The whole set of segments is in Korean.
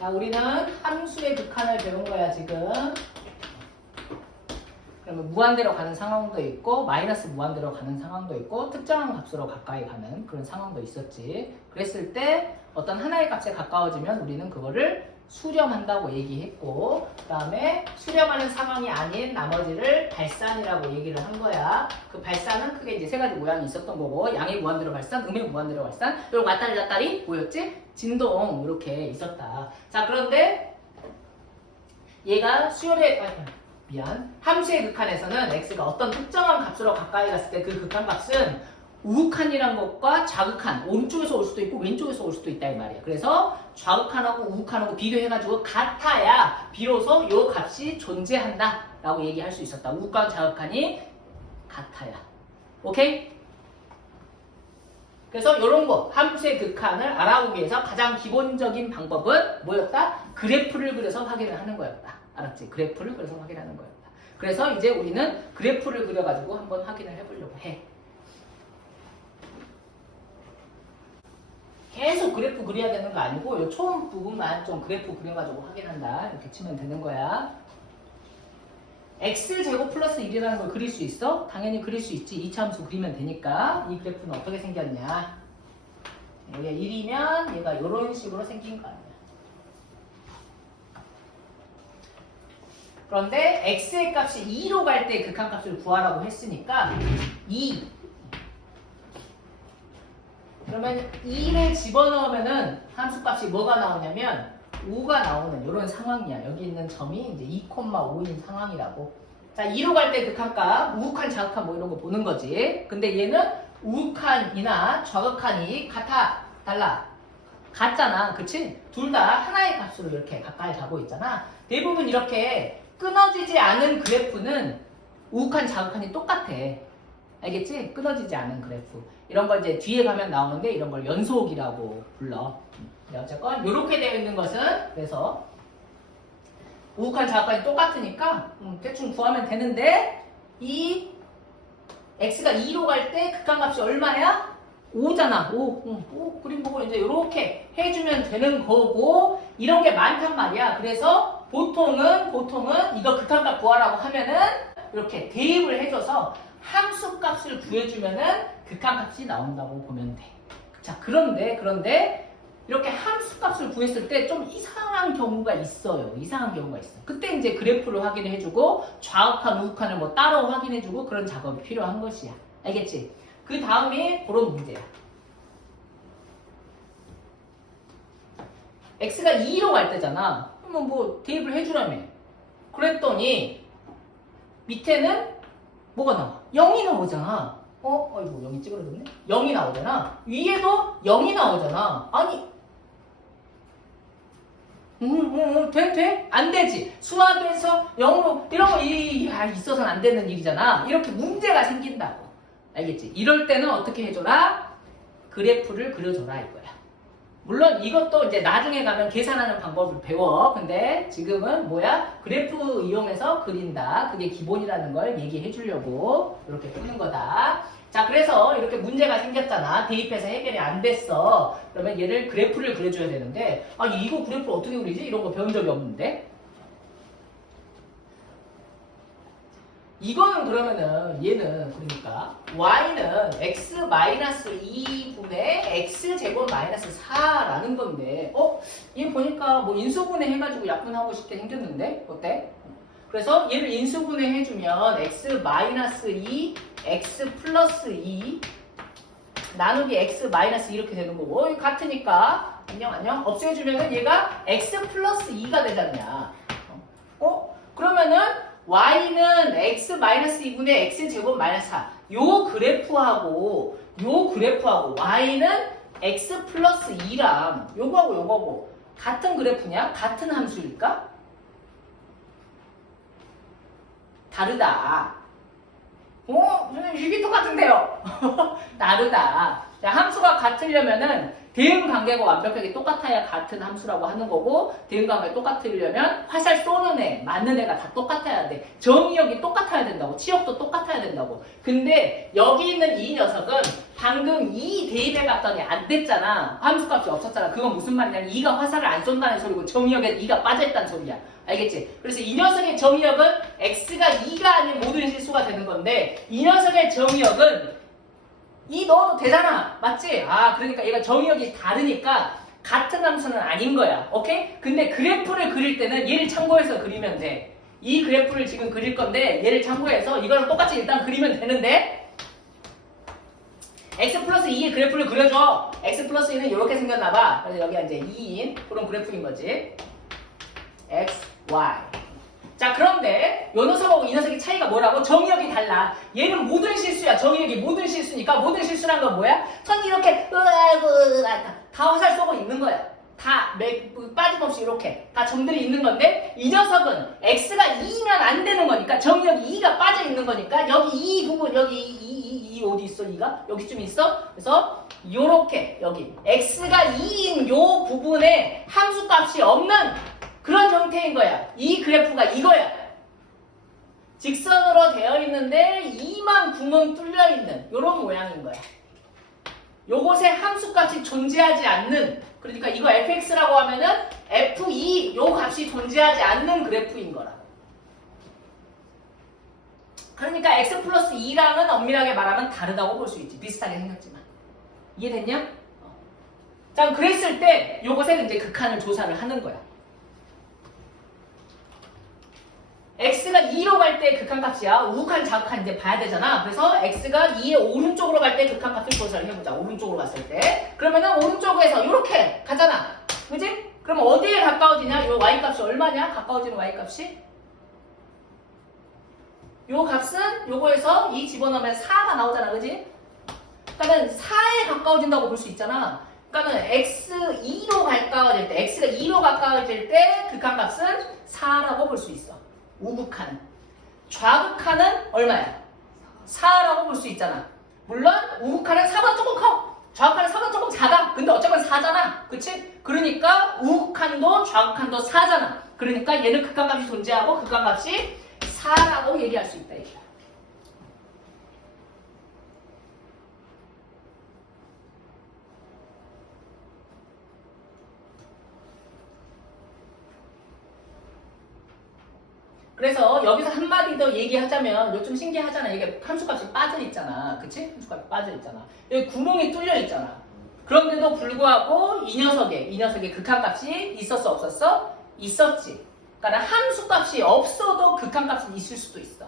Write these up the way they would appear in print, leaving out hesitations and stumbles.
자, 우리는 함수의 극한을 배운 거야, 지금. 그러면 무한대로 가는 상황도 있고 마이너스 무한대로 가는 상황도 있고 특정한 값으로 가까이 가는 그런 상황도 있었지. 그랬을 때 어떤 하나의 값에 가까워지면 우리는 그거를 수렴한다고 얘기했고, 그 다음에 수렴하는 상황이 아닌 나머지를 발산이라고 얘기를 한 거야. 그 발산은 크게 이제 세 가지 모양이 있었던 거고, 양의 무한대로 발산, 음의 무한대로 발산, 그리고 왔다리 갔다리 뭐였지? 진동 이렇게 있었다. 자, 그런데 얘가 수열의 함수의 극한에서는 x가 어떤 특정한 값으로 가까이 갔을 때 그 극한값은 우극한이란 것과 좌극한, 오른쪽에서 올 수도 있고 왼쪽에서 올 수도 있다 이 말이야. 그래서 좌극한하고 우극한하고 비교해가지고 같아야 비로소 요 값이 존재한다 라고 얘기할 수 있었다. 우극한 좌극한이 같아야. 오케이? 그래서 이런 거 함수의 극한을 알아보기 위해서 가장 기본적인 방법은 뭐였다? 그래프를 그려서 확인을 하는 거였다. 알았지? 그래프를 그려서 확인하는 거였다. 그래서 이제 우리는 그래프를 그려가지고 한번 확인을 해보려고 해. 계속 그래프 그려야 되는 거 아니고 이 처음 부분만 좀 그래프 그려가지고 확인한다. 이렇게 치면 되는 거야. x제곱 플러스 1이라는 걸 그릴 수 있어? 당연히 그릴 수 있지. 2차 함수 그리면 되니까. 이 그래프는 어떻게 생겼냐. 여기가 1이면 얘가 이런 식으로 생긴 거 아니야. 그런데 x의 값이 2로 갈 때 극한값을 구하라고 했으니까 2. 그러면 2를 집어넣으면은 함수값이 뭐가 나오냐면 5가 나오는 이런 상황이야. 여기 있는 점이 이제 2,5인 상황이라고. 자, 2로 갈 때 극한값, 우극한, 좌극한 뭐 이런 거 보는 거지. 근데 얘는 우극한이나 좌극한이 같아, 달라. 같잖아. 그치? 둘 다 하나의 값으로 이렇게 가까이 가고 있잖아. 대부분 이렇게 끊어지지 않은 그래프는 우극한, 좌극한이 똑같아. 알겠지? 끊어지지 않은 그래프. 이런 걸 이제 뒤에 가면 나오는데 이런 걸 연속이라고 불러. 어쨌건 이렇게 되어 있는 것은 그래서 우극한 좌극한이 똑같으니까 대충 구하면 되는데 이 x가 2로 갈 때 극한값이 얼마야? 5잖아. 5 그림 보고 이제 이렇게 해주면 되는 거고 이런 게 많단 말이야. 그래서 보통은 이거 극한값 구하라고 하면은 이렇게 대입을 해줘서 함수값을 구해주면은 극한값이 나온다고 보면 돼. 자, 그런데 이렇게 함수값을 구했을 때 좀 이상한 경우가 있어요. 이상한 경우가 있어. 그때 이제 그래프를 확인해주고 좌극한, 우극한을 뭐 따로 확인해주고 그런 작업이 필요한 것이야. 알겠지? 그 다음에 그런 문제야. x가 2로 갈 때잖아. 그러면 뭐 대입을 해주라며. 그랬더니 밑에는 뭐가 나와? 0이 나오잖아. 아이고 0이 찌그러졌네. 0이 나오잖아. 위에도 0이 나오잖아. 아니 돼? 안 되지. 수학에서 0으로 이런 거 있어서는 안 되는 일이잖아. 이렇게 문제가 생긴다고. 알겠지? 이럴 때는 어떻게 해줘라? 그래프를 그려줘라 이거야. 물론 이것도 이제 나중에 가면 계산하는 방법을 배워. 근데 지금은 뭐야? 그래프 이용해서 그린다. 그게 기본이라는 걸 얘기해 주려고 이렇게 푸는 거다. 자, 그래서 이렇게 문제가 생겼잖아. 대입해서 해결이 안 됐어. 그러면 얘를 그래프를 그려줘야 되는데 아니 이거 그래프를 어떻게 그리지? 이런 거 배운 적이 없는데. 이거는 그러면은 얘는 그러니까 y는 x-2분의 x제곱 마이너스 4라는 건데 얘 보니까 뭐 인수분해 해가지고 약분하고 싶게 생겼는데 어때? 그래서 얘를 인수분해 해주면 x-2 x 플러스 2 나누기 x 마이너스 이렇게 되는 거고 같으니까 안녕 없애주면은 얘가 x 플러스 2가 되지 않냐. 그러면은 y는 x-2분의 x제곱 마이너스 4. 요 그래프하고 y는 x 플러스 2랑 요거하고 같은 그래프냐? 같은 함수일까? 다르다. 선생님 이게 똑같은데요? 다르다. 자, 함수가 같으려면은 대응관계가 완벽하게 똑같아야 같은 함수라고 하는 거고 대응관계가 똑같으려면 화살 쏘는 애, 맞는 애가 다 똑같아야 돼. 정의역이 똑같아야 된다고. 치역도 똑같아야 된다고. 근데 여기 있는 이 녀석은 방금 2 대입해 봤더니 안 됐잖아. 함수값이 없었잖아. 그건 무슨 말이냐면 2가 화살을 안 쏜다는 소리고 정의역에 2가 빠져있다는 소리야. 알겠지? 그래서 이 녀석의 정의역은 x가 2가 아닌 모든 실수가 되는 건데 이 녀석의 정의역은 이 넣어도 되잖아. 맞지? 아, 그러니까 얘가 정의역이 다르니까 같은 함수는 아닌 거야. 오케이? 근데 그래프를 그릴 때는 얘를 참고해서 그리면 돼. 이 그래프를 지금 그릴 건데 얘를 참고해서 이거랑 똑같이 일단 그리면 되는데 x 플러스 2의 그래프를 그려줘. x 플러스 2는 이렇게 생겼나 봐. 그래서 여기가 이제 2인 그런 그래프인 거지. x, y. 자, 그런데 요 녀석하고 이 녀석의 차이가 뭐라고? 정의역이 달라. 얘는 모든 실수야. 정의역이 모든 실수니까 모든 실수란 건 뭐야? 전 이렇게 다 화살 쏘고 있는 거야. 다 빠짐없이 이렇게 다 점들이 있는 건데 이 녀석은 x가 2면 안 되는 거니까 정의역이 2가 빠져 있는 거니까 여기 이 부분 여기 이 어디 있어? 2가? 여기쯤 있어? 그래서 요렇게 여기 x가 2인 요 부분에 함수값이 없는 그런 형태인 거야. 이 그래프가 이거야. 직선으로 되어 있는데 2만 구멍 뚫려 있는 이런 모양인 거야. 요곳에 함수값이 존재하지 않는 그러니까 이거 fx라고 하면은 f2 요 값이 존재하지 않는 그래프인 거라. 그러니까 x 플러스 2랑은 엄밀하게 말하면 다르다고 볼 수 있지. 비슷하게 생겼지만. 이해됐냐? 자, 그랬을 때 요것에 이제 극한을 조사를 하는 거야. x가 2로 갈 때 극한값이야. 우극한 자극한 이제 봐야 되잖아. 그래서 x가 2의 오른쪽으로 갈 때 극한값을 조사를 해보자. 오른쪽으로 갔을 때. 그러면은 오른쪽에서 이렇게 가잖아. 그지? 그럼 어디에 가까워지냐? 요 y값이 얼마냐? 가까워지는 y값이? 요 값은 요거에서 2 집어넣으면 4가 나오잖아. 그지? 그러니까는 4에 가까워진다고 볼 수 있잖아. 그러니까는 x2로 가까워질 때, x가 2로 가까워질 때 극한값은 4라고 볼 수 있어. 우극한. 좌극한은 얼마야? 4라고 볼 수 있잖아. 물론 우극한은 4보다 조금 커. 좌극한은 4보다 조금 작아. 근데 어쨌건 4잖아. 그치? 그러니까 우극한도 좌극한도 4잖아. 그러니까 얘는 극한값이 존재하고 극한값이 4라고 얘기할 수 있다. 얘기야. 그래서 여기서 한마디 더 얘기하자면 이거 좀 신기하잖아. 이게 함수값이 빠져있잖아. 그치? 함수값이 빠져있잖아. 여기 구멍이 뚫려있잖아. 그런데도 불구하고 이 녀석의 극한값이 있었어 없었어? 있었지. 그러니까 함수값이 없어도 극한값은 있을 수도 있어.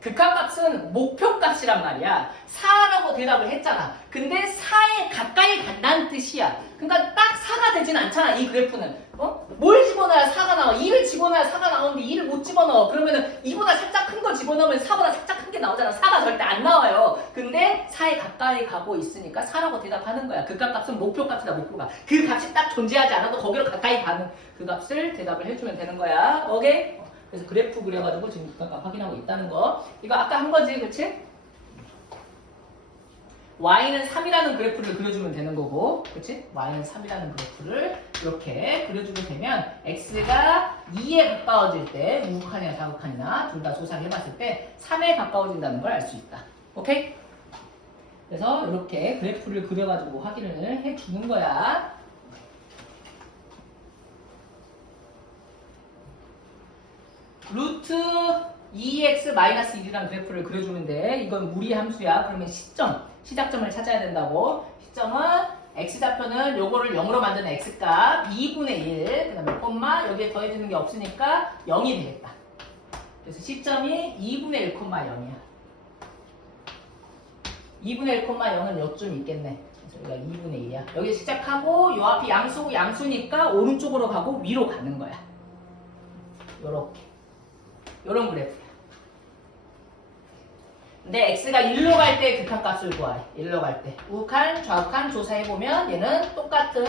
극한값은 목표값이란 말이야. 4라고 대답을 했잖아. 근데 4에 가까이 간다는 뜻이야. 그러니까 딱 4가 되진 않잖아. 이 그래프는. 뭘 집어넣어야 4가 나와? 2를 집어넣어야 4가 나오는데 2를 못 집어넣어. 그러면은 2보다 살짝 큰 거 집어넣으면 4보다 살짝 큰 게 나오잖아. 4가 절대 안 나와요. 근데 4에 가까이 가고 있으니까 4라고 대답하는 거야. 극한값은 목표값이다. 목표가. 그 값이 딱 존재하지 않아도 거기로 가까이 가는 그 값을 대답을 해주면 되는 거야. 오케이? 그래서 그래프 그려가지고 지금 극한값 확인하고 있다는 거. 이거 아까 한 거지, 그치? y는 3이라는 그래프를 그려주면 되는 거고, 그치? y는 3이라는 그래프를 이렇게 그려주게 되면 x가 2에 가까워질 때, 우극한이나 자극한이나 둘 다 조사를 해봤을 때 3에 가까워진다는 걸 알 수 있다. 오케이? 그래서 이렇게 그래프를 그려가지고 확인을 해주는 거야. 루트 2x-1이라는 그래프를 그려주면 돼. 이건 무리 함수야. 그러면 시작점을 찾아야 된다고. 시점은 x좌표는 요거를 0으로 만드는 x값 2분의 1, 그 다음에 콤마 여기에 더해지는 게 없으니까 0이 되겠다. 그래서 시점이 2분의 1,0이야. 2분의 1,0은 요쯤 있겠네. 그래서 여기가 2분의 1이야. 여기 시작하고 요 앞이 양수고 양수니까 오른쪽으로 가고 위로 가는 거야. 요렇게. 요런 그래프야. 근데 x가 1로 갈 때 극한값을 구하래. 1로 갈 때. 우극한, 좌극한 조사해보면 얘는 똑같은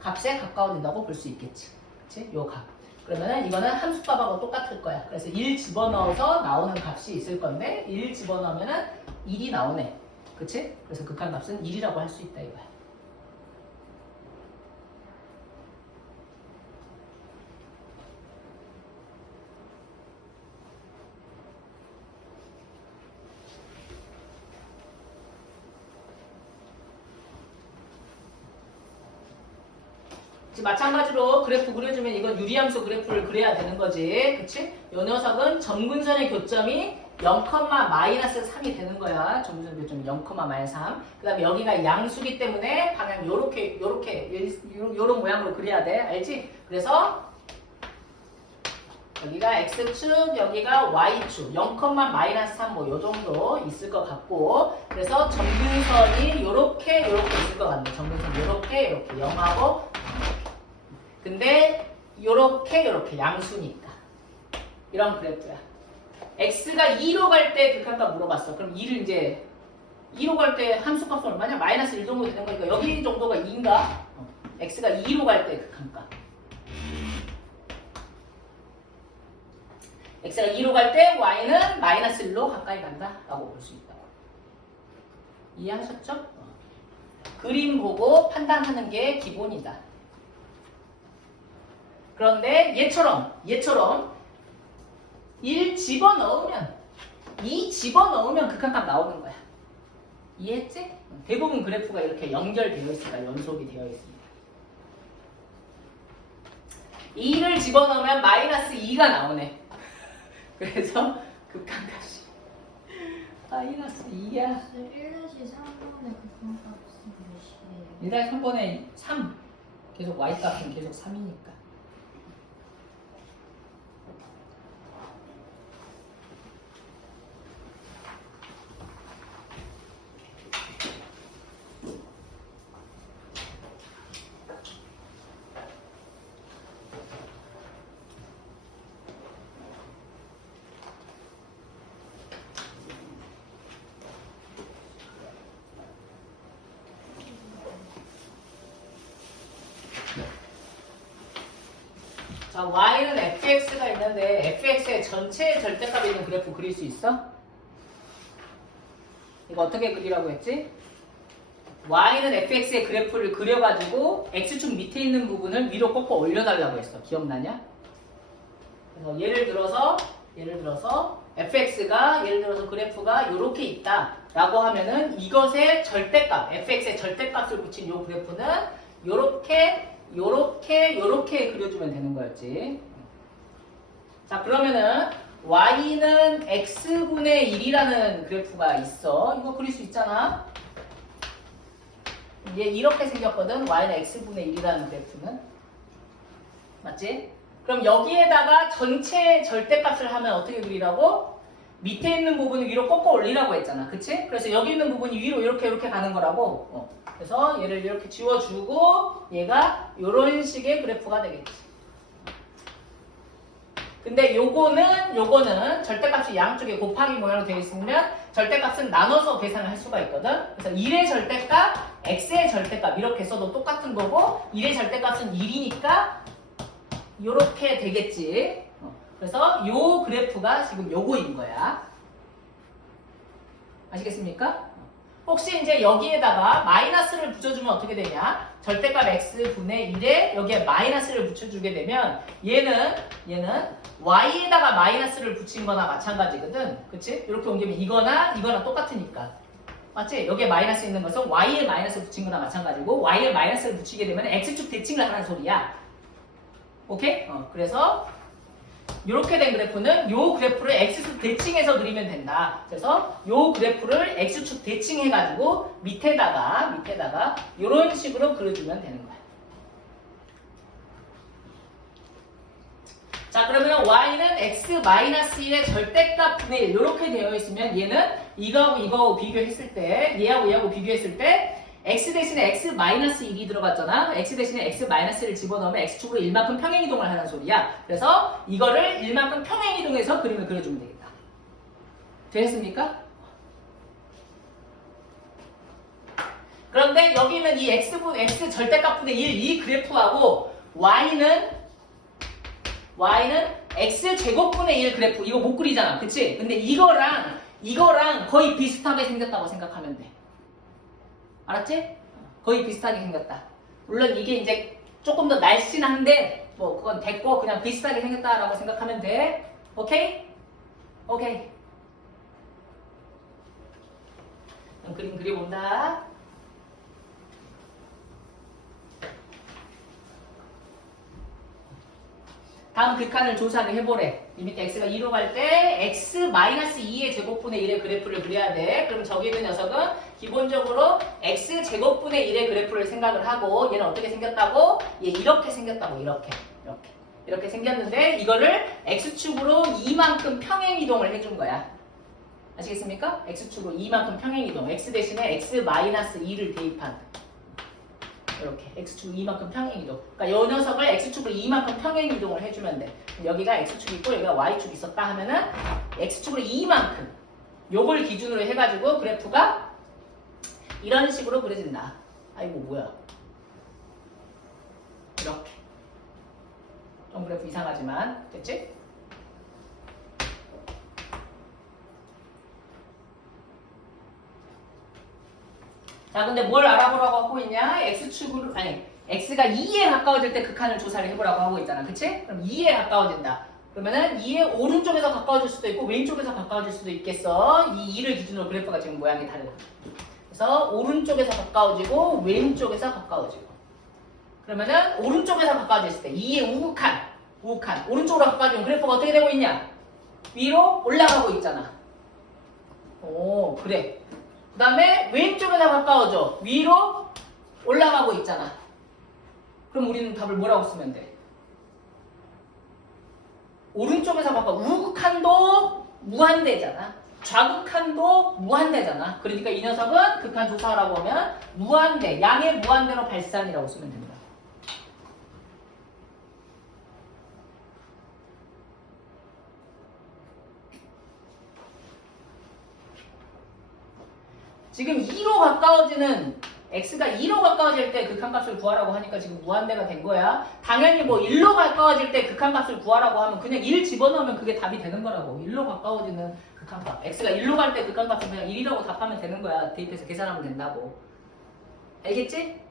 값에 가까워진다고 볼 수 있겠지. 그치? 요 값. 그러면은 이거는 함수값하고 똑같을 거야. 그래서 1 집어넣어서 나오는 값이 있을 건데 1 집어넣으면은 1이 나오네. 그치? 그래서 극한값은 1이라고 할 수 있다 이거야. 지금 마찬가지로 그래프 그려주면 이건 유리함수 그래프를 그려야 되는 거지. 그치? 이 녀석은 점근선의 교점이 0,-3이 되는 거야. 점근선 교점이 0,-3. 그 다음에 여기가 양수기 때문에 방향 요렇게 요런 모양으로 그려야 돼. 알지? 그래서 여기가 X축, 여기가 Y축, 0,-3 뭐 요 정도 있을 것 같고, 그래서 점근선이 요렇게 있을 것 같네. 점근선 요렇게 0하고, 근데 요렇게 양수니까 이런 그래프야. X가 2로 갈 때 극한값 물어봤어. 그럼 2를 이제 2로 갈 때 함수값은 얼마냐? 마이너스 1 정도 되는 거니까 여기 정도가 2인가? X가 2로 갈 때 극한값. X가 2로 갈 때 Y는 마이너스 1로 가까이 간다 라고 볼 수 있다고. 이해하셨죠? 그림 보고 판단하는 게 기본이다. 그런데 얘처럼 1 집어넣으면 2 집어넣으면 극한값 나오는 거야. 이해했지? 대부분 그래프가 이렇게 연결되어 있으니까 연속이 되어 있습니다. 2를 집어넣으면 마이너스 2가 나오네. 그래서 극한값이 마이너스 2야. 1-3번의 극한값은 몇이에요? 1-3번에 3. 계속 Y값은 계속 3이니까. 자, Y는 fx가 있는데 fx의 전체 절대값이 있는 그래프 그릴 수 있어? 이거 어떻게 그리라고 했지? Y는 fx의 그래프를 그려가지고 x축 밑에 있는 부분을 위로 꺾어 올려달라고 했어. 기억나냐? 그래서 예를 들어서 fx가 예를 들어서 그래프가 이렇게 있다 라고 하면은 이것의 절대값, fx의 절대값을 붙인 이 그래프는 요렇게 그려주면 되는 거였지. 자, 그러면은 y는 x분의 1이라는 그래프가 있어. 이거 그릴 수 있잖아. 얘 이렇게 생겼거든. y는 x분의 1이라는 그래프는. 맞지? 그럼 여기에다가 전체 절대값을 하면 어떻게 그리라고? 밑에 있는 부분을 위로 꺾어 올리라고 했잖아. 그치? 그래서 여기 있는 부분이 위로 이렇게 가는 거라고. 그래서 얘를 이렇게 지워주고 얘가 이런 식의 그래프가 되겠지. 근데 요거는 절대값이 양쪽에 곱하기 모양으로 되어 있으면 절대값은 나눠서 계산을 할 수가 있거든. 그래서 1의 절대값, x의 절대값 이렇게 써도 똑같은 거고 1의 절대값은 1이니까 요렇게 되겠지. 그래서 요 그래프가 지금 요거인 거야. 아시겠습니까? 혹시 이제 여기에다가 마이너스를 붙여주면 어떻게 되냐? 절대값 x분의 1에 여기에 마이너스를 붙여주게 되면 얘는 y에다가 마이너스를 붙인 거나 마찬가지거든. 그치? 이렇게 옮기면 이거나 똑같으니까. 맞지? 여기에 마이너스 있는 것은 y에 마이너스 붙인 거나 마찬가지고 y에 마이너스를 붙이게 되면 x축 대칭을 하는 소리야. 오케이? 그래서 이렇게 된 그래프는 이 그래프를 x축 대칭해서 그리면 된다. 그래서 이 그래프를 x축 대칭해가지고 밑에다가 이런 식으로 그려주면 되는 거야. 자, 그러면 y는 x-1의 절대값 분의 1 이렇게 되어 있으면 얘는 이거하고 비교했을 때 얘하고 비교했을 때 x 대신에 x-1이 들어갔잖아. x 대신에 x-를 집어넣으면 x축으로 1만큼 평행이동을 하는 소리야. 그래서 이거를 1만큼 평행이동해서 그림을 그려주면 되겠다. 되셨습니까? 그런데 여기는 이 x 절대값분의 1 이 그래프하고 y는 x제곱분의 1 그래프 이거 못 그리잖아. 그치? 근데 이거랑 거의 비슷하게 생겼다고 생각하면 돼. 알았지? 거의 비슷하게 생겼다. 물론 이게 이제 조금 더 날씬한데 뭐 그건 됐고 그냥 비슷하게 생겼다라고 생각하면 돼. 오케이? 오케이. 그럼 그림 그려본다. 다음 극한을 조사를 해보래. 리미트 x가 2로 갈 때 x-2의 제곱분의 1의 그래프를 그려야 돼. 그럼 저기 있는 녀석은 기본적으로 x 제곱분의 1의 그래프를 생각을 하고 얘는 어떻게 생겼다고? 얘 이렇게 생겼다고. 이렇게 생겼는데 이거를 x축으로 이만큼 평행 이동을 해준 거야. 아시겠습니까? x축으로 이만큼 평행 이동. x 대신에 x-2를 대입한. 이렇게 x축 이만큼 평행 이동. 그러니까 이 녀석을 x축으로 이만큼 평행 이동을 해주면 돼. 여기가 x축이 있고 여기가 y축이 있었다 하면은 x축으로 이만큼. 요걸 기준으로 해가지고 그래프가 이런 식으로 그려진다. 아이고 뭐야? 이렇게. 좀 그래프 이상하지만 됐지? 자, 근데 뭘 알아보라고 하고 있냐? x축으로, 아니, x가 2에 가까워질 때 극한을 조사를 해보라고 하고 있잖아. 그치? 그럼 2에 가까워진다. 그러면은 2의 오른쪽에서 가까워질 수도 있고 왼쪽에서 가까워질 수도 있겠어. 이 2를 기준으로 그래프가 지금 모양이 다르다. 그래서 오른쪽에서 가까워지고 왼쪽에서 가까워지고. 그러면은 오른쪽에서 가까워졌을 때 2의 우극한. 오른쪽으로 가까워지면 그래프가 어떻게 되고 있냐? 위로 올라가고 있잖아. 오, 그래. 그 다음에 왼쪽에다 가까워져. 위로 올라가고 있잖아. 그럼 우리는 답을 뭐라고 쓰면 돼? 오른쪽에서 가까워. 우극한도 무한대잖아. 좌극한도 무한대잖아. 그러니까 이 녀석은 극한 조사하라고 하면 무한대, 양의 무한대로 발산이라고 쓰면 됩니다. 지금 2로 가까워지는 x가 2로 가까워질 때 극한값을 구하라고 하니까 지금 무한대가 된 거야. 당연히 뭐 1로 가까워질 때 극한값을 구하라고 하면 그냥 1 집어넣으면 그게 답이 되는 거라고. 1로 가까워지는 극한값. x가 1로 갈 때 극한값은 그냥 1이라고 답하면 되는 거야. 대입해서 계산하면 된다고. 알겠지?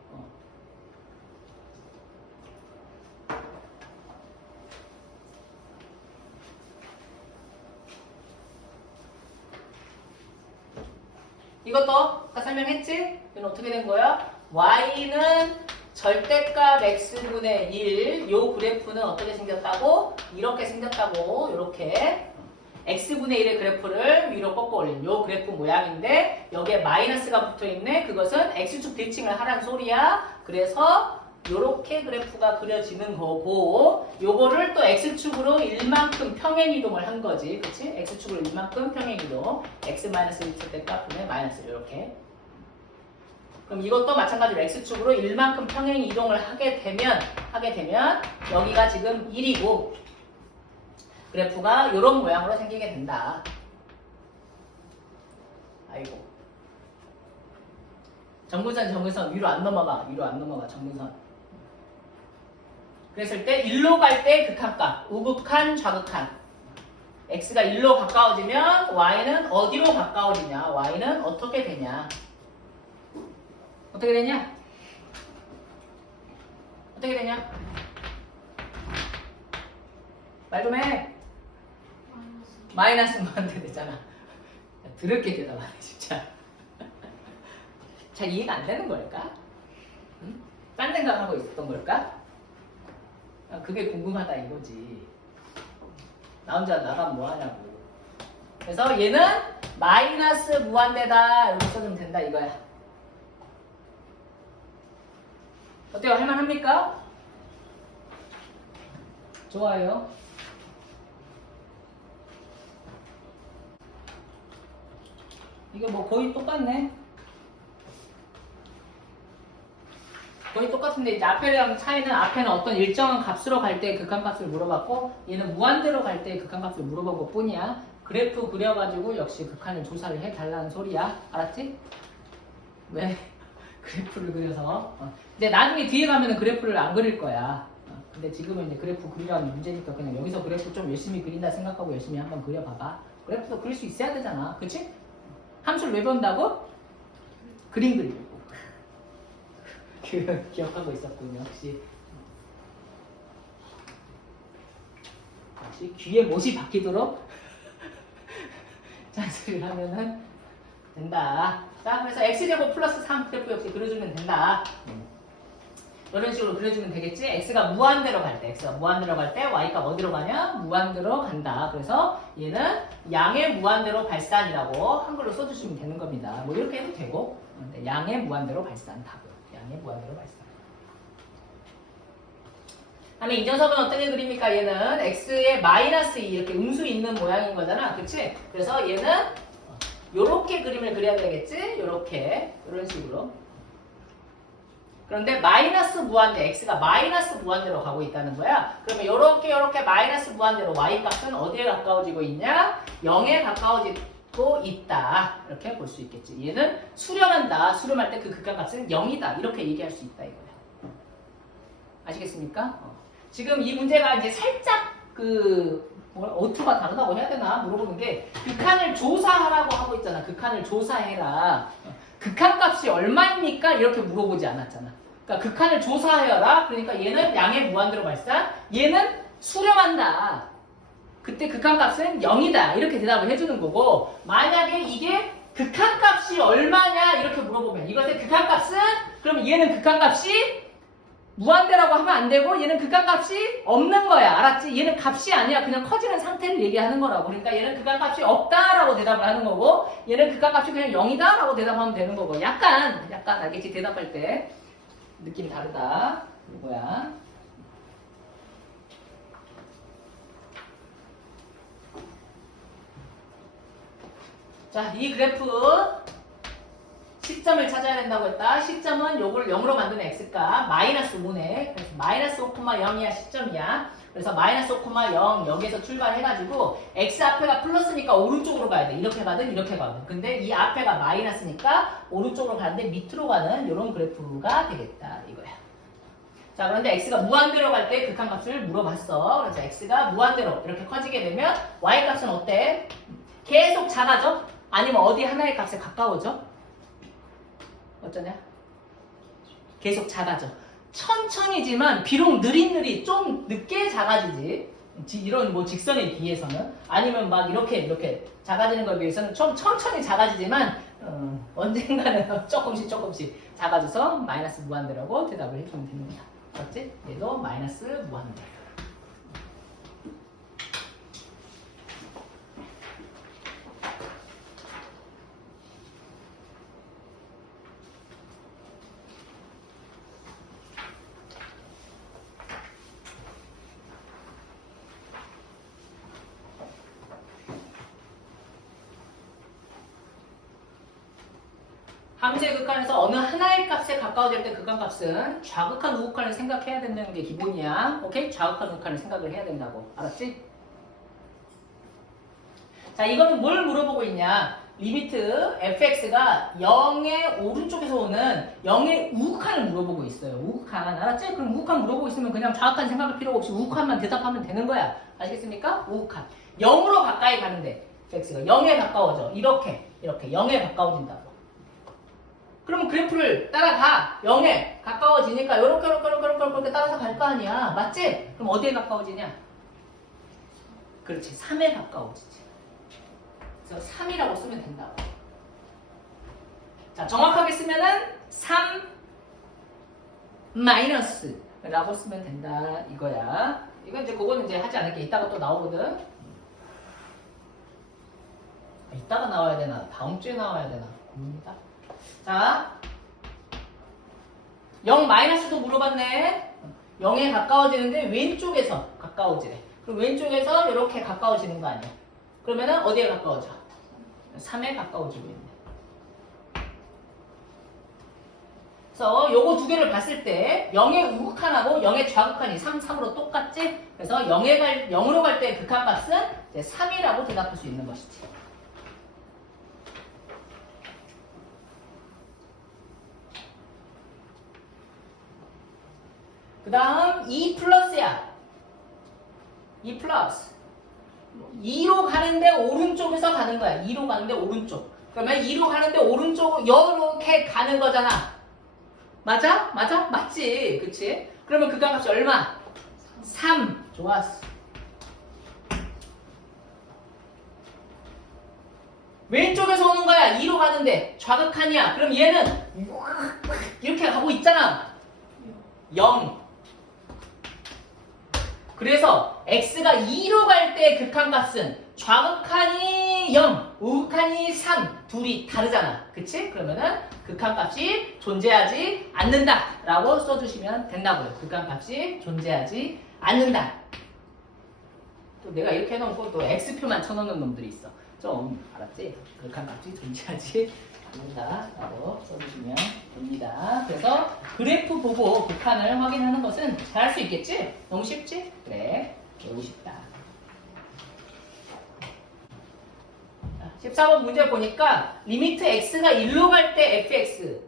이것도 아까 설명했지? 이건 어떻게 된 거야? y는 절대값 x분의 1. 요 그래프는 어떻게 생겼다고? 이렇게 생겼다고. 이렇게 x분의 1의 그래프를 위로 꺾어 올린 요 그래프 모양인데 여기에 마이너스가 붙어있네. 그것은 x축 대칭을 하라는 소리야. 그래서 요렇게 그래프가 그려지는 거고 요거를 또 x축으로 1만큼 평행 이동을 한 거지. 그치? x축으로 1만큼 평행 이동. x-1일 때 값분의 마이너스 요렇게. 그럼 이것도 마찬가지로 x축으로 1만큼 평행 이동을 하게 되면 여기가 지금 1이고 그래프가 요런 모양으로 생기게 된다. 아이고. 정근선 위로 안 넘어가. 정근선. 그랬을 때 1로 갈 때 극한값, 우극한, 좌극한. x가 1로 가까워지면 y는 어디로 가까워지냐? y는 어떻게 되냐? 어떻게 되냐? 말 좀 해. 마이너스 무한대 되잖아. 더럽게 대답하네 진짜. 잘 이해가 안 되는 걸까? 응? 딴 생각하고 있었던 걸까? 그게 궁금하다 이거지. 나 혼자 나가면 뭐하냐고. 그래서 얘는 마이너스 무한대다 이렇게 써주면 된다 이거야. 어때요? 할만합니까? 좋아요. 이게 뭐 거의 똑같네. 거의 똑같은데 이제 앞에랑 차이는 앞에는 어떤 일정한 값으로 갈 때 극한값을 물어봤고 얘는 무한대로 갈 때 극한값을 물어본 것 뿐이야. 그래프 그려가지고 역시 극한을 조사를 해달라는 소리야. 알았지? 왜? 그래프를 그려서 이제 나중에 뒤에 가면은 그래프를 안 그릴 거야. 근데 지금은 이제 그래프 그리라는 문제니까 그냥 여기서 그래프 좀 열심히 그린다 생각하고 열심히 한번 그려봐봐. 그래프도 그릴 수 있어야 되잖아. 그치? 함수를 왜 배운다고? 그림 그리려고. 기억하고 있었군요. 역시 귀에 못이 박히도록 잔소리를 하면은 된다. 자, 그래서 x제곱 플러스 3 그래프 역시 그려주면 된다. 이런 식으로 그려주면 되겠지? x가 무한대로 갈 때, x가 무한대로 갈 때 y값 어디로 가냐? 무한대로 간다. 그래서 얘는 양의 무한대로 발산이라고 한글로 써주시면 되는 겁니다. 뭐 이렇게 해도 되고, 양의 무한대로 발산 답은 양의 무한대로 발산. 다음에 이 녀석은 어떻게 그립니까? 얘는 x의 마이너스 2 이렇게 음수 있는 모양인 거잖아, 그렇지? 그래서 얘는 요렇게 그림을 그려야 되겠지? 요렇게 이런 식으로. 그런데 마이너스 무한대, x가 마이너스 무한대로 가고 있다는 거야. 그러면 요렇게 마이너스 무한대로 y값은 어디에 가까워지고 있냐? 0에 가까워지고 있다. 이렇게 볼 수 있겠지. 얘는 수렴한다. 수렴할 때 그 극한값은 0이다. 이렇게 얘기할 수 있다 이거야. 아시겠습니까? 지금 이 문제가 이제 살짝 어투가 다르다고 해야 되나 물어보는 게 극한을 조사하라고 하고 있잖아. 극한을 조사해라. 극한값이 얼마입니까? 이렇게 물어보지 않았잖아. 그러니까 극한을 조사해라. 그러니까 얘는 양의 무한대로 발산, 얘는 수렴한다. 그때 극한값은 0이다. 이렇게 대답을 해주는 거고, 만약에 이게 극한값이 얼마냐 이렇게 물어보면 이것의 극한값은, 그럼 얘는 극한값이 무한대라고 하면 안 되고 얘는 극한값이 없는 거야. 알았지? 얘는 값이 아니야. 그냥 커지는 상태를 얘기하는 거라고. 그러니까 얘는 극한값이 없다라고 대답을 하는 거고 얘는 극한값이 그냥 0이다라고 대답하면 되는 거고. 약간 알겠지? 대답할 때 느낌이 다르다. 이거야. 자, 이 그래프 시점을 찾아야 된다고 했다. 시점은 요걸 0으로 만드는 x값 마이너스 5네. 그래서 마이너스 5,0이야 시점이야. 그래서 마이너스 5,0 여기에서 출발해가지고 x 앞에가 플러스니까 오른쪽으로 가야 돼. 이렇게 가든 이렇게 가든. 근데 이 앞에가 마이너스니까 오른쪽으로 가는데 밑으로 가는 이런 그래프가 되겠다 이거야. 자, 그런데 x가 무한대로 갈 때 극한값을 물어봤어. 그래서 x가 무한대로 이렇게 커지게 되면 y값은 어때? 계속 작아져? 아니면 어디 하나의 값에 가까워져? 어쩌냐? 계속 작아져. 천천히지만 비록 느릿느릿 좀 늦게 작아지지. 이런 뭐 직선에 비해서는 아니면 막 이렇게 작아지는 것에 비해서는 좀 천천히 작아지지만 언젠가는 조금씩 작아져서 마이너스 무한대라고 대답을 해주면 됩니다. 맞지? 얘도 마이너스 무한대. 함수의 극한에서 어느 하나의 값에 가까워질 때 극한값은 좌극한 우극한을 생각해야 된다는 게 기본이야. 오케이? 좌극한 우극한을 생각을 해야 된다고. 알았지? 자, 이거는 뭘 물어보고 있냐? 리미트 fx가 0의 오른쪽에서 오는 0의 우극한을 물어보고 있어요. 우극한. 알았지? 그럼 우극한 물어보고 있으면 그냥 좌극한 생각할 필요가 없이 우극한만 대답하면 되는 거야. 아시겠습니까? 우극한. 0으로 가까이 가는데 fx가 0에 가까워져. 이렇게 0에 가까워진다고. 그러면 그래프를 따라가. 0에 가까워지니까 요렇게 따라서 갈 거 아니야. 맞지? 그럼 어디에 가까워지냐? 그렇지. 3에 가까워지지. 그래서 3이라고 쓰면 된다고. 자, 정확하게 쓰면은 3 마이너스 라고 쓰면 된다 이거야. 이건 이제 그거는 이제 하지 않을게. 이따가 또 나오거든. 이따가 나와야 되나? 다음 주에 나와야 되나? 고민이다. 자, 0 마이너스도 물어봤네. 0에 가까워지는데 왼쪽에서 가까워지래. 그럼 왼쪽에서 이렇게 가까워지는 거 아니야? 그러면은 어디에 가까워져? 3에 가까워지고 있네. 그래서 요거 두 개를 봤을 때 0의 우극한하고 0의 좌극한이 3으로 똑같지? 그래서 0으로 갈 때 극한값은 3이라고 대답할 수 있는 것이지. 그 다음 2 플러스야. 2 플러스. 2로 가는데 오른쪽에서 가는 거야. 2로 가는데 오른쪽. 그러면 2로 가는데 오른쪽 이렇게 가는 거잖아. 맞아? 맞아? 맞지? 그치? 그러면 극한값이 얼마? 3. 좋았어. 왼쪽에서 오는 거야. 2로 가는데 좌극한이야. 그럼 얘는 이렇게 가고 있잖아. 0. 그래서 x가 2로 갈 때 극한값은 좌극한이 0, 우극한이 3 둘이 다르잖아. 그치? 그러면은 극한값이 존재하지 않는다 라고 써주시면 된다고요. 극한값이 존재하지 않는다. 또 내가 이렇게 해놓고 또 x표만 쳐놓는 놈들이 있어. 좀 알았지? 극한값이 존재하지 않는다 라고 써주시면 됩니다. 그래서 그래프 보고 극한을 확인하는 것은 잘 할 수 있겠지? 너무 쉽지? 그래, 배우고 싶다. 14번 문제 보니까 리미트 x가 1로 갈 때 fx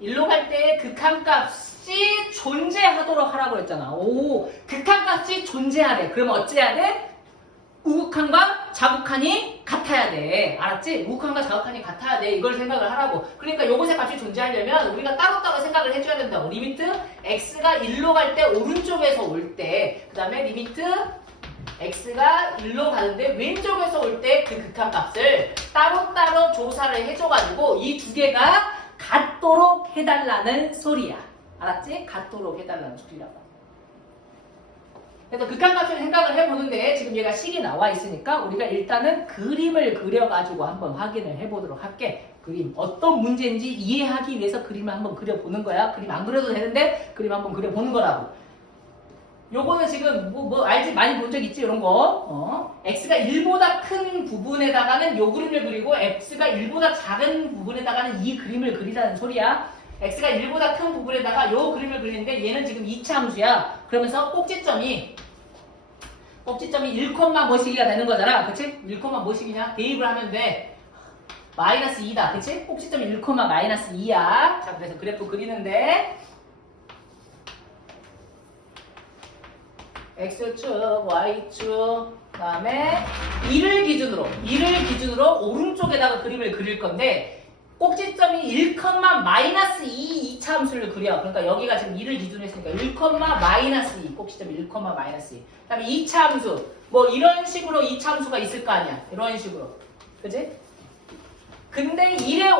1로 갈 때 극한값이 존재하도록 하라고 했잖아. 오, 극한값이 존재하래. 그럼 어찌해야 돼? 우극한과 자극한이 같아야 돼. 알았지? 우극한과 자극한이 같아야 돼. 이걸 생각을 하라고. 그러니까 요것의 값이 존재하려면 우리가 따로따로 생각을 해줘야 된다고. 리미트 x가 1로 갈 때 오른쪽에서 올 때, 그 다음에 리미트 x가 1로 가는데 왼쪽에서 올 때 그 극한값을 따로따로 조사를 해줘가지고 이 두 개가 같도록 해달라는 소리야. 알았지? 같도록 해달라는 소리라고. 그래서 극한값을 생각을 해보는데 지금 얘가 식이 나와 있으니까 우리가 일단은 그림을 그려가지고 한번 확인을 해보도록 할게. 그림 어떤 문제인지 이해하기 위해서 그림을 한번 그려보는 거야. 그림 안 그려도 되는데 그림 한번 그려보는 거라고. 요거는 지금 뭐 알지? 많이 본 적 있지? 이런 거. x가 1보다 큰 부분에다가는 요 그림을 그리고 x가 1보다 작은 부분에다가는 이 그림을 그리라는 소리야. x가 1보다 큰 부분에다가 요 그림을 그리는데 얘는 지금 2차 함수야. 그러면서 꼭지점이 1, 뭐시기가 되는 거잖아. 그치? 1, 뭐시기냐? 대입을 하면 돼. 마이너스 2다. 그치? 꼭지점이 1, 마이너스 2야. 자, 그래서 그래프 그리는데 X축, Y축, 그 다음에 1을 기준으로 오른쪽에다가 그림을 그릴 건데 꼭지점이 1, 마이너스 2 2차 함수를 그려. 그러니까 여기가 지금 2를 기준으로 했으니까 1, 마이너스 2 꼭지점이 1, 마이너스 2. 그 다음에 2차 함수 뭐 이런 식으로 2차 함수가 있을 거 아니야. 이런 식으로. 그지? 근데 1의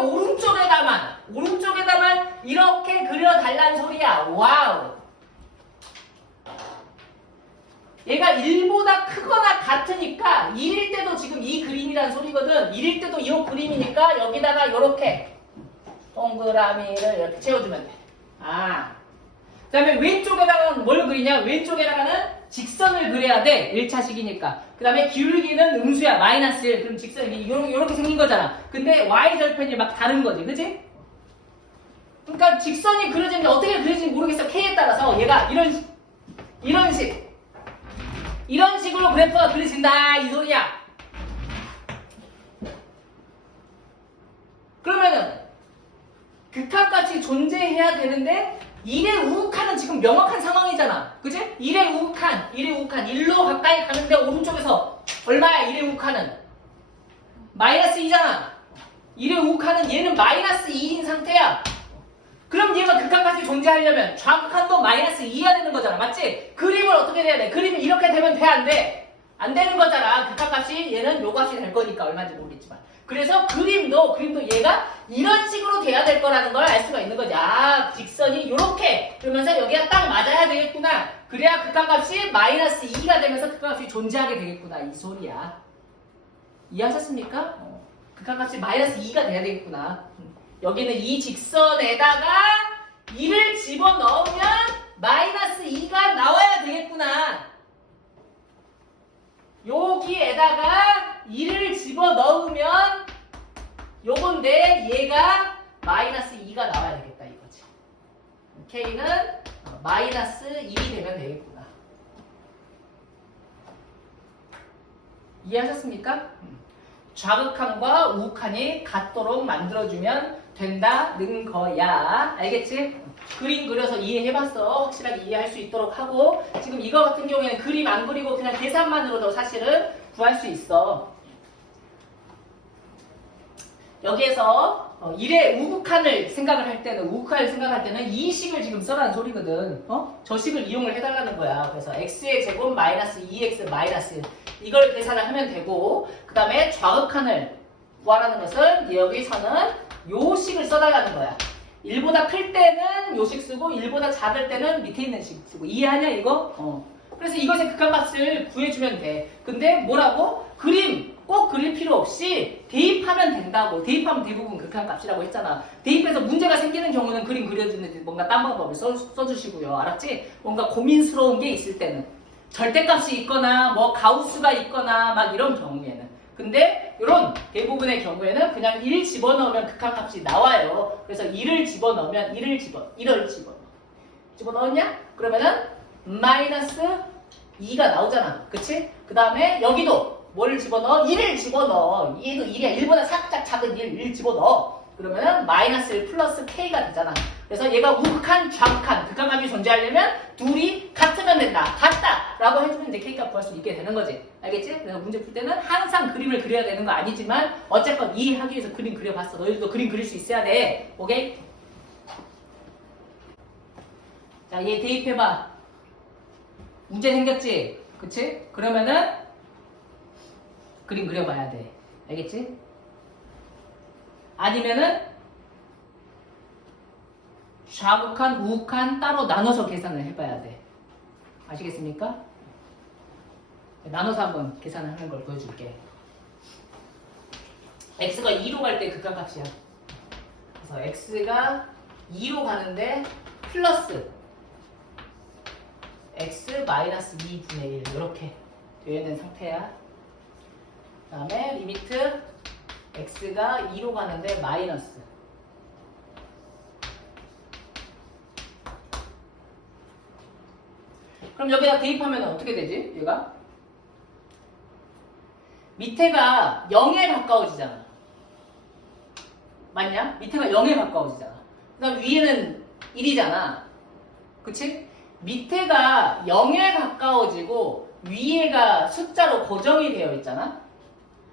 오른쪽에다만 이렇게 그려달라는 소리야. 와우. 얘가 1보다 크거나 같으니까 1일 때도 지금 이 그림이라는 소리거든. 1일 때도 이 그림이니까 여기다가 이렇게 동그라미를 이렇게 채워주면 돼. 그 다음에 왼쪽에다가는 뭘 그리냐? 왼쪽에다가는 직선을 그려야 돼. 1차식이니까. 그 다음에 기울기는 음수야. 마이너스 1. 그럼 직선이 이렇게 생긴 거잖아. 근데 Y절편이 막 다른 거지. 그치? 그러니까 직선이 그려지는데 어떻게 그려지는지 모르겠어. K에 따라서 얘가 이런 식으로 그래프가 그려진다 이 소리야. 그러면은 극한값이 존재해야 되는데 1의 우극한은 지금 명확한 상황이잖아. 그치? 1의 우극한 1로 가까이 가는데 오른쪽에서 얼마야 1의 우극한은? 마이너스 2잖아. 1의 우극한은 얘는 마이너스 2인 상태야. 그럼 얘가 극한값이 존재하려면 좌극한도 마이너스 2해야 되는 거잖아. 맞지? 그림을 어떻게 해야 돼? 그림이 이렇게 되면 돼? 안 돼? 안 되는 거잖아. 극한값이 얘는 요 값이 될 거니까 얼마인지 모르겠지만. 그래서 그림도 얘가 이런 식으로 돼야 될 거라는 걸 알 수가 있는 거지. 직선이 요렇게 그러면서 여기가 딱 맞아야 되겠구나. 그래야 극한값이 마이너스 2가 되면서 극한값이 존재하게 되겠구나. 이 소리야. 이해하셨습니까? 극한값이 마이너스 2가 돼야 되겠구나. 여기는 이 직선에다가 2를 집어넣으면 마이너스 2가 나와야 되겠구나. 여기에다가 2를 집어넣으면 요건데 얘가 마이너스 2가 나와야 되겠다 이거지. K는 마이너스 1이 되면 되겠구나. 이해하셨습니까? 좌극한과 우극한이 같도록 만들어주면 된다는 거야. 알겠지? 그림 그려서 이해해봤어. 확실하게 이해할 수 있도록 하고 지금 이거 같은 경우에는 그림 안 그리고 그냥 계산만으로도 사실은 구할 수 있어. 여기에서 1의 우극한을 생각할 때는 이 식을 지금 써라는 소리거든. 저 식을 이용을 해달라는 거야. 그래서 x의 제곱 마이너스 2x 마이너스 1 이걸 계산을 하면 되고 그 다음에 좌극한을 구하라는 것은 여기서는 요 식을 써달라는 거야. 1보다 클 때는 요식 쓰고 1보다 작을 때는 밑에 있는 식 쓰고 이해하냐 이거? 그래서 이것의 극한값을 구해주면 돼. 근데 뭐라고? 그림 꼭 그릴 필요 없이 대입하면 된다고. 대입하면 대부분 극한값이라고 했잖아. 대입해서 문제가 생기는 경우는 그림 그려주는지 뭔가 딴 방법을 써주시고요. 알았지? 뭔가 고민스러운 게 있을 때는 절대값이 있거나 뭐 가우스가 있거나 막 이런 경우에는. 근데 이런 대부분의 경우에는 그냥 1 집어넣으면 극한값이 나와요. 그래서 1을 집어넣으면 1을 집어넣었냐? 그러면은 마이너스 2가 나오잖아. 그치? 그 다음에 여기도 뭐를 집어넣어? 1을 집어넣어. 얘도 1이야. 1보다 살짝 작은 1 집어넣어. 그러면은 마이너스 1 플러스 K가 되잖아. 그래서 얘가 우극한, 좌극한, 극한값이 존재하려면 둘이 같으면 된다. 같다! 라고 해주면 이제 K값 구할 수 있게 되는 거지. 알겠지? 그래서 문제 풀 때는 항상 그림을 그려야 되는 거 아니지만 어쨌건 이해하기 위해서 그림 그려봤어. 너희들도 그림 그릴 수 있어야 돼. 오케이? 자, 얘 대입해봐. 문제 생겼지? 그치? 그러면은 그림 그려봐야 돼. 알겠지? 아니면은 좌극한, 우극한 따로 나눠서 계산을 해봐야 돼. 아시겠습니까? 나눠서 한번 계산하는 걸 보여줄게. x가 2로 갈 때 극한값이야. 그래서 x가 2로 가는데 플러스 x 마이너스 2분의 1 이렇게 되어 있는 상태야. 그 다음에 리미트 x가 2로 가는데 마이너스 그럼 여기다 대입하면 어떻게 되지? 얘가 밑에가 0에 가까워지잖아. 맞냐? 밑에가 0에 가까워지잖아. 그 다음 위에는 1이잖아. 그치? 밑에가 0에 가까워지고 위에가 숫자로 고정이 되어 있잖아.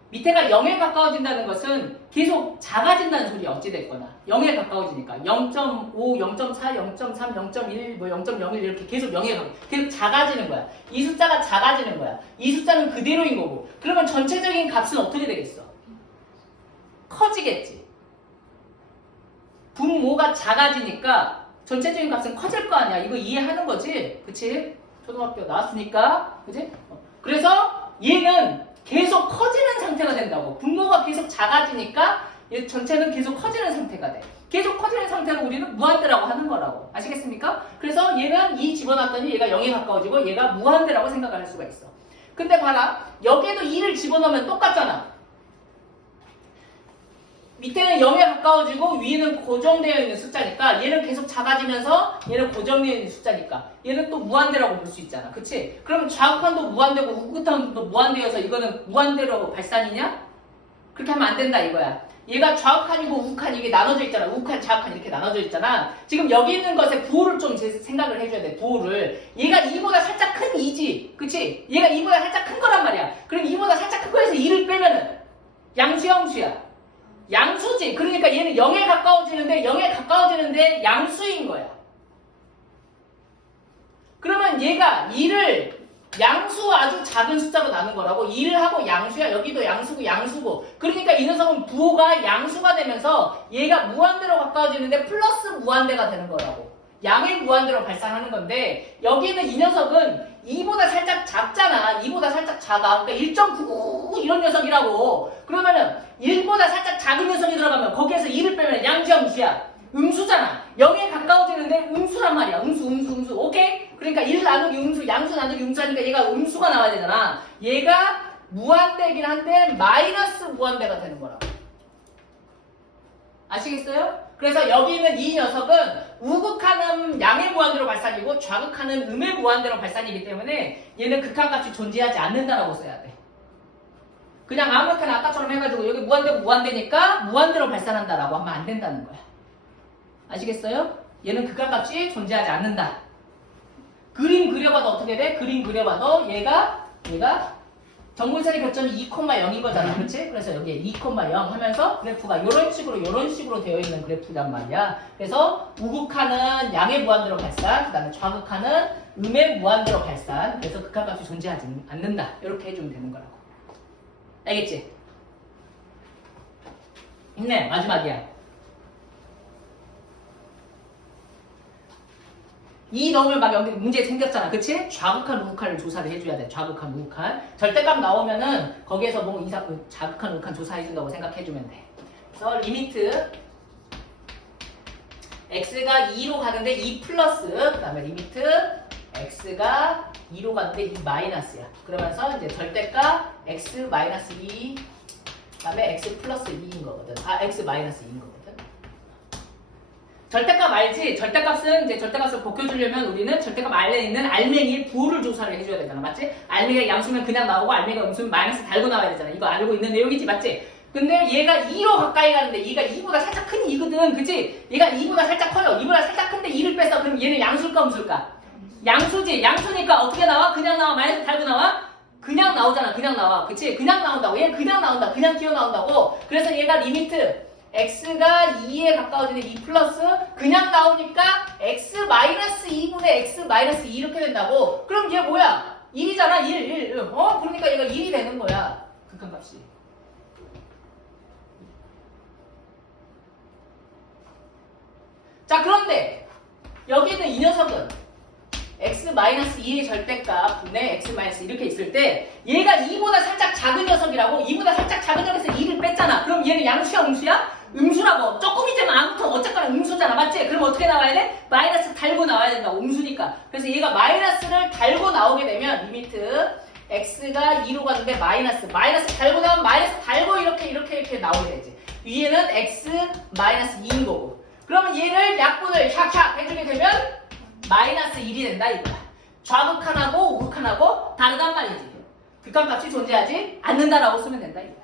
밑에가 0에 가까워진다는 것은 계속 작아진다는 소리야. 어찌됐거나 0에 가까워지니까 0.5, 0.4, 0.3, 0.1, 뭐 0.01 이렇게 계속 0에 가까워 계속 작아지는 거야. 이 숫자가 작아지는 거야. 이 숫자는 그대로인 거고. 그러면 전체적인 값은 어떻게 되겠어? 커지겠지. 분모가 작아지니까 전체적인 값은 커질 거 아니야. 이거 이해하는 거지? 그치? 초등학교 나왔으니까. 그치? 그래서 얘는 계속 커지는 상태가 된다고. 분모가 계속 작아지니까 얘 전체는 계속 커지는 상태가 돼. 계속 커지는 상태로 우리는 무한대라고 하는 거라고. 아시겠습니까? 그래서 얘는 2 집어넣었더니 얘가 0에 가까워지고 얘가 무한대라고 생각을 할 수가 있어. 근데 봐라. 여기에도 2를 집어넣으면 똑같잖아. 밑에는 0에 가까워지고 위에는 고정되어 있는 숫자니까 얘는 계속 작아지면서 얘는 고정되어 있는 숫자니까 얘는 또 무한대라고 볼 수 있잖아. 그치? 그럼 좌극한도 무한대고 우극한도 무한대여서 이거는 무한대로 발산이냐? 그렇게 하면 안 된다 이거야. 얘가 좌극한이고 우극한 이게 나눠져 있잖아. 우극한, 좌극한 이렇게 나눠져 있잖아. 지금 여기 있는 것에 부호를 좀 생각을 해줘야 돼. 부호를. 얘가 2보다 살짝 큰 2지. 그치? 얘가 2보다 살짝 큰 거란 말이야. 그럼 2보다 살짝 큰 거에서 2를 빼면은 양수야 함수야? 양수지. 그러니까 얘는 0에 가까워지는데 양수인 거야. 그러면 얘가 2를 양수 아주 작은 숫자로 나눈 거라고. 2를 하고 양수야. 여기도 양수고. 그러니까 이 녀석은 부호가 양수가 되면서 얘가 무한대로 가까워지는데 플러스 무한대가 되는 거라고. 양의 무한대로 발산하는 건데 여기는 이 녀석은 2보다 살짝 작잖아. 2보다 살짝 작아. 그러니까 1.99 이런 녀석이라고. 그러면은 1보다 살짝 작은 녀석이 들어가면 거기에서 2를 빼면 양수야 음수야. 음수잖아. 0에 가까워지는데 음수란 말이야. 음수. 오케이? 그러니까 1 나누기 음수, 양수 나누기 음수하니까 얘가 음수가 나와야 되잖아. 얘가 무한대긴 한데 마이너스 무한대가 되는 거라고. 아시겠어요? 그래서 여기 있는 이 녀석은 우극하는 양의 무한대로 발산이고 좌극하는 음의 무한대로 발산이기 때문에 얘는 극한값이 존재하지 않는다라고 써야 돼. 그냥 아무렇게나 아까처럼 해가지고 여기 무한대고 무한대니까 무한대로 발산한다라고 하면 안 된다는 거야. 아시겠어요? 얘는 극한값이 존재하지 않는다. 그림 그려봐도 어떻게 돼? 그림 그려봐도 얘가 정근선의 교점이 2,0인 거잖아. 그렇지? 그래서 여기에 2,0 하면서 그래프가 이런 식으로 되어 있는 그래프란 말이야. 그래서 우극하는 양의 무한대로 발산, 그 다음에 좌극하는 음의 무한대로 발산. 그래서 극한값이 존재하지 않는다. 이렇게 해주면 되는 거라고. 알겠지? 있네. 마지막이야. 2 넣으면 막 여기 문제 생겼잖아. 그치? 좌극한 우극한을 조사를 해줘야 돼. 좌극한 우극한. 절대값 나오면은 거기에서 뭐 좌극한 우극한 조사해준다고 생각해주면 돼. 그래서 리미트 x가 2로 가는데 2 플러스 그 다음에 리미트 x가 2로 가는데 2 마이너스야. 그러면서 이제 절대값 x 마이너스 2 그 다음에 x 플러스 2인 거거든. x 마이너스 2인 거거든. 절대값 알지? 절대값은 이제 절대값을 벗겨주려면 우리는 절대값 안에 있는 알맹이의 부호를 조사를 해줘야 되잖아. 맞지? 알맹이가 양수면 그냥 나오고 알맹이가 음수면 마이너스 달고 나와야 되잖아. 이거 알고 있는 내용이지. 맞지? 근데 얘가 2로 가까이 가는데 얘가 2보다 살짝 큰 2거든. 그치? 얘가 2보다 살짝 커요. 2보다 살짝 큰데 2를 뺐어. 그럼 얘는 양수일까 음수일까? 양수지. 양수니까 어떻게 나와? 그냥 나와? 마이너스 달고 나와? 그냥 나오잖아. 그냥 나와. 그치? 그냥 나온다고. 얘는 그냥 나온다. 그냥 튀어나온다고. 그래서 얘가 리미트 x가 2에 가까워지는 2 플러스 그냥 나오니까 x 마이너스 2분의 x 마이너스 2 이렇게 된다고. 그럼 얘 뭐야? 1이잖아. 1. 그러니까 얘가 1이 되는 거야. 극한값이. 자, 그런데 여기 있는 이 녀석은 x-2의 절대값 분의 x- 이렇게 있을 때 얘가 2보다 살짝 작은 녀석이라고. 2보다 살짝 작은 녀석에서 2를 뺐잖아. 그럼 얘는 양수야 음수야? 음수라고. 조금이지만 아무튼 어쨌거나 음수잖아. 맞지? 그럼 어떻게 나와야 돼? 마이너스 달고 나와야 된다고. 음수니까. 그래서 얘가 마이너스를 달고 나오게 되면 리미트 x가 2로 가는데 마이너스 달고 나오면 마이너스 달고 이렇게 나오게 되지. 위에는 x-2인 거고. 그러면 얘를 약분을 샥샥 해주게 되면 마이너스 1이 된다 이거야. 좌극한하고 우극한하고 다르단 말이지. 극한값이 존재하지 않는다라고 쓰면 된다 이거야.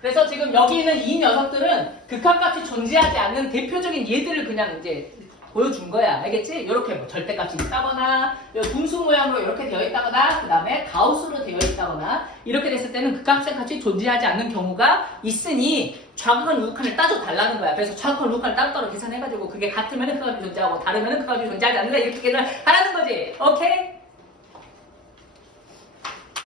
그래서 지금 여기 있는 이 녀석들은 극한값이 존재하지 않는 대표적인 예들을 그냥 이제 보여준 거야. 알겠지? 이렇게 뭐 절대값이 있다거나 분수 모양으로 이렇게 되어 있다거나 그 다음에 가우스로 되어 있다거나 이렇게 됐을 때는 극한값이 존재하지 않는 경우가 있으니 좌극한 우극한을 따져달라는 거야. 그래서 좌극한 우극한을 따로따로 계산해가지고 그게 같으면 극한값이 존재하고 다르면 극한값이 존재하지 않는다 이렇게 계산을 하라는 거지. 오케이?